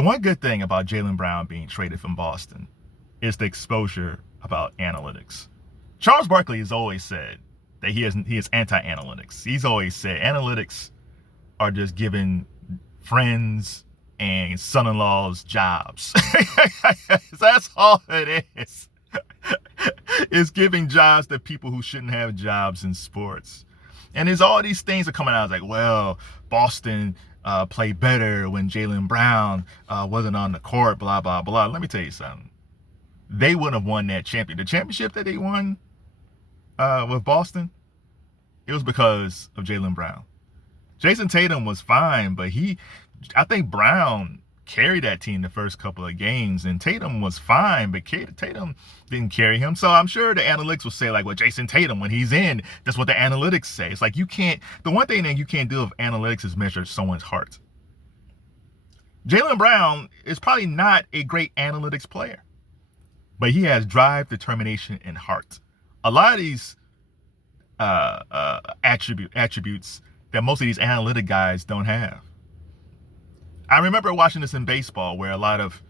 The one good thing about Jaylen Brown being traded from Boston is the exposure about analytics. Charles Barkley has always said that he is anti-analytics. He's always said analytics are just giving friends and son-in-laws jobs. That's all it is. It's giving jobs to people who shouldn't have jobs in sports. And there's all these things that coming out. It's like, well, Boston played better when Jaylen Brown wasn't on the court, blah, blah, blah. Let me tell you something. They wouldn't have won that championship. The championship that they won with Boston, it was because of Jaylen Brown. Jason Tatum was fine, but I think Brown carried that team the first couple of games, and Tatum was fine, but Tatum didn't carry him. So I'm sure the analytics will say, like, well, Jason Tatum, when he's in, that's what the analytics say. It's like the one thing that you can't do with analytics is measure someone's heart. Jaylen Brown is probably not a great analytics player, but he has drive, determination, and heart. A lot of these attributes that most of these analytic guys don't have. I remember watching this in baseball where a lot of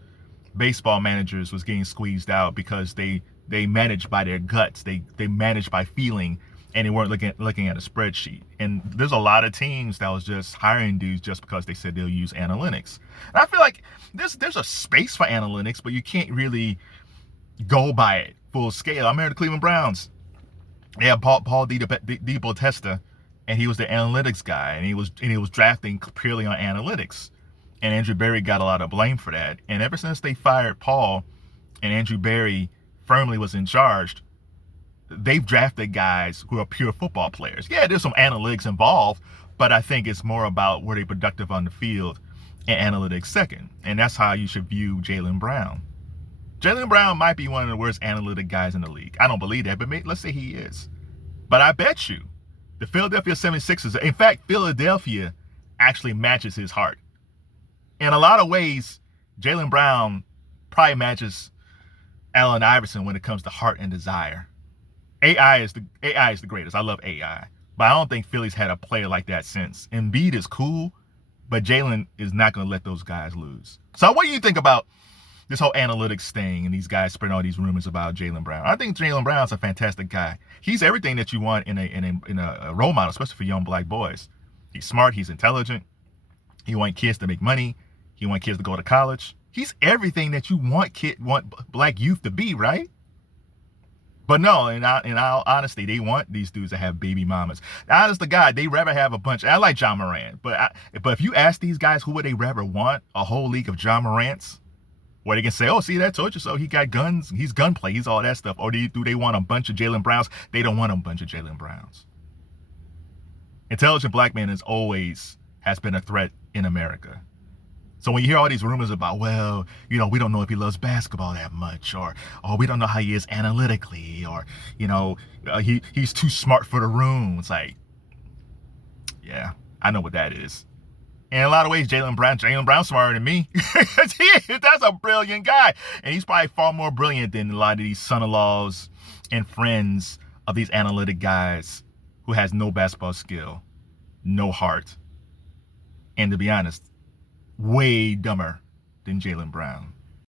baseball managers was getting squeezed out because they managed by their guts. They managed by feeling, and they weren't looking at a spreadsheet. And there's a lot of teams that was just hiring dudes just because they said they'll use analytics. And I feel like there's a space for analytics, but you can't really go by it full scale. I remember the Cleveland Browns. They had Paul DeBotesta, and he was the analytics guy, and he was drafting purely on analytics. And Andrew Berry got a lot of blame for that. And ever since they fired Paul and Andrew Berry firmly was in charge, they've drafted guys who are pure football players. Yeah, there's some analytics involved, but I think it's more about were they productive on the field and analytics second. And that's how you should view Jaylen Brown. Jaylen Brown might be one of the worst analytic guys in the league. I don't believe that, but let's say he is. But I bet you the Philadelphia 76ers, in fact, Philadelphia actually matches his heart. In a lot of ways, Jaylen Brown probably matches Allen Iverson when it comes to heart and desire. AI is the greatest. I love AI. But I don't think Philly's had a player like that since. Embiid is cool, but Jaylen is not going to let those guys lose. So what do you think about this whole analytics thing and these guys spreading all these rumors about Jaylen Brown? I think Jaylen Brown's a fantastic guy. He's everything that you want in a role model, especially for young black boys. He's smart. He's intelligent. He wants kids to make money. He wants kids to go to college. He's everything that you want black youth to be, right? But no, in all honesty, they want these dudes to have baby mamas. Honest to God, they rather have a bunch. I like John Morant, but if you ask these guys who would they rather want, a whole league of John Morants, where they can say, oh, see, that told you so. He got guns. He's gunplay. He's all that stuff. Or do they want a bunch of Jaylen Browns? They don't want a bunch of Jaylen Browns. Intelligent black man has been a threat in America. So when you hear all these rumors about, well, we don't know if he loves basketball that much, or we don't know how he is analytically, or, he's too smart for the room. It's like, yeah, I know what that is. In a lot of ways, Jaylen Brown's smarter than me. That's a brilliant guy. And he's probably far more brilliant than a lot of these son-in-laws and friends of these analytic guys who has no basketball skill, no heart, and to be honest, way dumber than Jaylen Brown.